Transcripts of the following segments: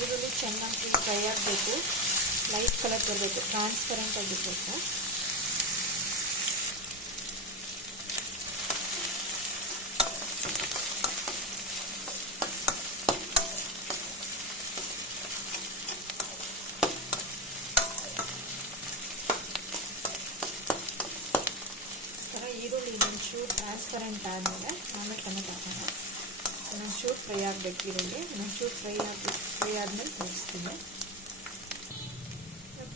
ಈರುಳ್ಳಿ ಚೆನ್ನಾಗಿ ಫ್ರೈ ಆಗಬೇಕು, ಲೈಟ್ ಕಲರ್ ಬರಬೇಕು, ಟ್ರಾನ್ಸ್ಪರೆಂಟ್ ಆಗಿರಬೇಕು. ಈರುಳ್ಳಿ ಒಂಚೂರು ಟ್ರಾನ್ಸ್ಪರೆಂಟ್ ಆದಮೇಲೆ ಆಮೇಲೆ ಟೊಮೆಟೊ ಹಾಕೋಣ. ಒಂಚೂರು ಫ್ರೈ ಆಗಬೇಕು ಈರುಳ್ಳಿ, ಒಂಚೂರು ಫ್ರೈ ಆದಮೇಲೆ ತೋರಿಸ್ತೀನಿ.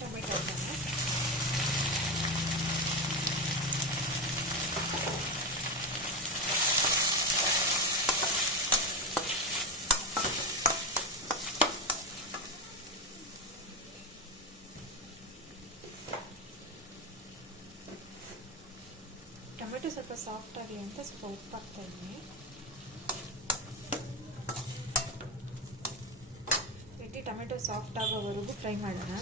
ಟೊಮೆಟೊ ಹಾಕೋಣ. ಟೊಮೆಟೊ ಸ್ವಲ್ಪ ಸಾಫ್ಟ್ ಆಗಲಿ ಅಂತ ಸ್ವಲ್ಪ ಉಪ್ಪು ಹಾಕ್ತಾ ಇದ್ದೀನಿ. ಟೊಮೆಟೊ ಸಾಫ್ಟ್ ಆಗೋವರೆಗೂ ಫ್ರೈ ಮಾಡೋಣ.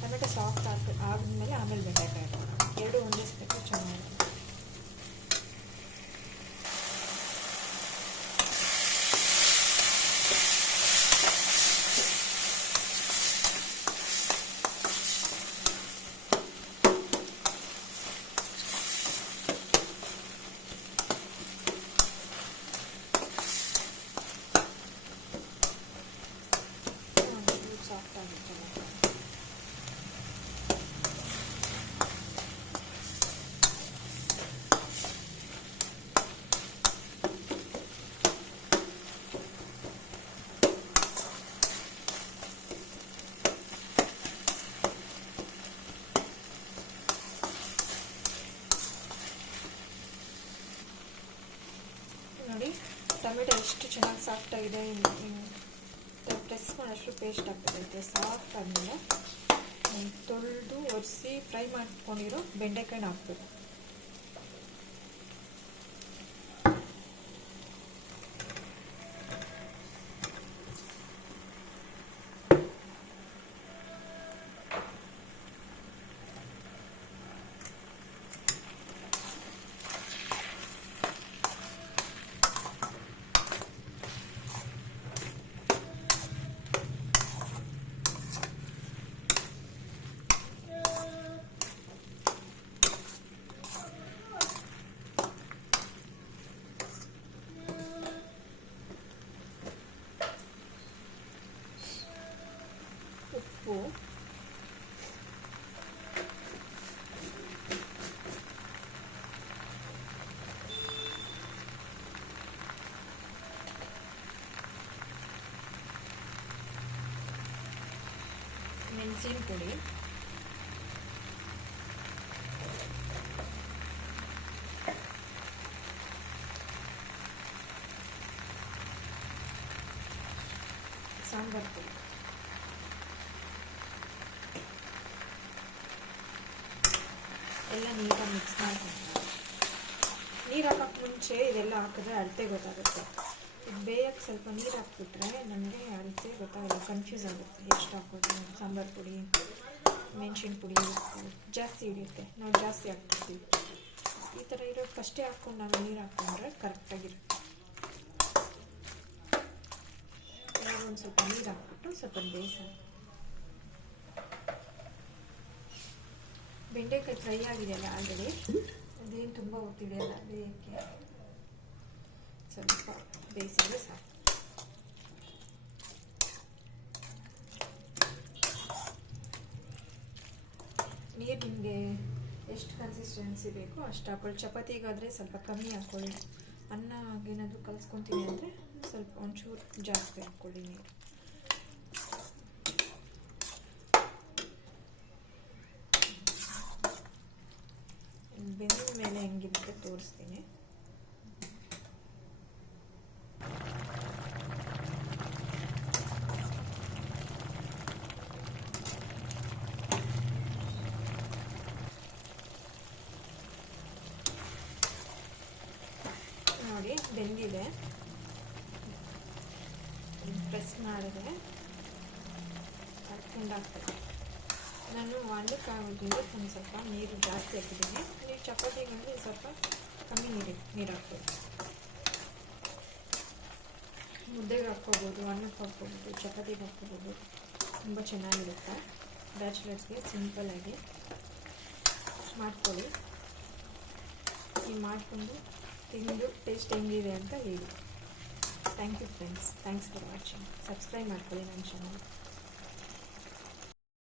ಟೊಮೆಟೊ ಸಾಫ್ಟ್ ಆದ್ಮೇಲೆ ಆಮೇಲೆ ಬೆಂಡೆಕಾಯಿ ಹಾಕೋಣ. ಎರಡು ಹೊಂದಿಸ್ಬೇಕು ಚೆನ್ನಾಗಿ. ಸಾಫ್ಟ್ ಆಗುತ್ತೆ ನೋಡಿ. ಟೊಮೆಟೊ ಎಷ್ಟು ಚೆನ್ನಾಗಿ ಸಾಫ್ಟ್ ಆಗಿದೆ. ಪ್ರೆಸ್ ಮಾಡೋಷ್ಟು ಪೇಸ್ಟ್ ಹಾಕಬೇಕು. ಸಾಫ್ಟ್ ಆದಮೇಲೆ ತೊಳೆದು ಒರೆಸಿ ಫ್ರೈ ಮಾಡ್ಕೊಂಡಿರೋ ಬೆಂಡೆಕಾಯಿನ ಹಾಕ್ಬೇಕು. ಉಪ್ಪು, ಮೆಣಸಿನ ಪುಡಿ, ಸಾಂಬಾರು ಪುಡಿ, ಎಲ್ಲ ನೀಟಾಗಿ ಮಿಕ್ಸ್ ಮಾಡ್ಕೊಂಡು ನೀರು ಹಾಕೋಕ್ಕೆ ಮುಂಚೆ ಇದೆಲ್ಲ ಹಾಕಿದ್ರೆ ಅಳತೆ ಗೊತ್ತಾಗುತ್ತೆ. ಇದು ಬೇಯಕ್ಕೆ ಸ್ವಲ್ಪ ನೀರು ಹಾಕ್ಬಿಟ್ರೆ ನಮಗೆ ಅಳತೆ ಗೊತ್ತಾಗಲ್ಲ, ಕನ್ಫ್ಯೂಸ್ ಆಗುತ್ತೆ. ಎಷ್ಟು ಹಾಕೋದು, ಸಾಂಬಾರು ಪುಡಿ, ಮೆಣಸಿನ ಪುಡಿ ಜಾಸ್ತಿ ಹಿಡಿಯುತ್ತೆ, ನಾವು ಜಾಸ್ತಿ ಹಾಕ್ಬಿಡ್ತೀವಿ. ಈ ಥರ ಇರೋದು ಫಸ್ಟೇ ಹಾಕ್ಕೊಂಡು ನಾವು ನೀರು ಹಾಕ್ಕೊಂಡ್ರೆ ಕರೆಕ್ಟಾಗಿರುತ್ತೆ. ಒಂದು ಸ್ವಲ್ಪ ನೀರು ಹಾಕ್ಬಿಟ್ಟು ಸ್ವಲ್ಪ ಬೇಯಿಸ. ಬೆಂಡೆಕಾಯಿ ಫ್ರೈ ಆಗಿದೆಯಲ್ಲ ಆಲ್ರೆಡಿ, ಅದೇನು ತುಂಬ ಹೊತ್ತಿದೆಯಲ್ಲ, ಬೇಯಕ್ಕೆ ಸ್ವಲ್ಪ ಬೇಯಿಸಿದ್ರೆ ಸಾಕು. ಕನ್ಸಿಸ್ಟೆನ್ಸಿ ಬೇಕು ಅಷ್ಟು ಹಾಕೊಳ್ಳಿ. ಚಪಾತಿಗಾದರೆ ಸ್ವಲ್ಪ ಕಮ್ಮಿ ಹಾಕ್ಕೊಳ್ಳಿ. ಅನ್ನ ಏನಾದರೂ ಕಲಿಸ್ಕೊತೀನಿ ಅಂದರೆ ಸ್ವಲ್ಪ ಒಂಚೂರು ಜಾಸ್ತಿ ಹಾಕ್ಕೊಳ್ಳಿ ನೀರು. ಬೆಂದ ಮೇಲೆ ಹೆಂಗಿರುತ್ತೆ ತೋರಿಸ್ತೀನಿ. ನೋಡಿ ಬೆಂದಿದೆ, ಪ್ರೆಸ್ ಮಾಡಿದ್ರೆ ಕಟ್ಕೊಂಡು ಆಗ್ತದೆ. ನಾನು ಅನ್ನಕ್ಕಾಗೋದ್ರಿಂದ ಒಂದು ಸ್ವಲ್ಪ ನೀರು ಜಾಸ್ತಿ ಹಾಕಿದ್ದೀನಿ. ನೀವು ಚಪಾತಿಗೆ ಸ್ವಲ್ಪ ಕಮ್ಮಿ ನೀರು ಹಾಕ್ಬೋದು. ಮುದ್ದೆಗೆ ಹಾಕ್ಕೋಬೋದು, ಅನ್ನಕ್ಕೆ ಹಾಕ್ಕೋಬೋದು, ಚಪಾತಿಗೆ ಹಾಕ್ಕೋಬೋದು. ತುಂಬ ಚೆನ್ನಾಗಿರುತ್ತೆ. ಬ್ಯಾಚುಲರ್ಸ್ಗೆ ಸಿಂಪಲ್ಲಾಗಿ ಮಾಡ್ಕೊಳ್ಳಿ. ನೀವು ಮಾಡಿಕೊಂಡು ತಿಂದು ಟೇಸ್ಟ್ ಹೆಂಗಿದೆ ಅಂತ ಹೇಳಿ. Thank you friends. Thanks for watching. Subscribe ಮಾಡ್ಕೊಳ್ಳಿ ನನ್ನ ಚಾನಲ್.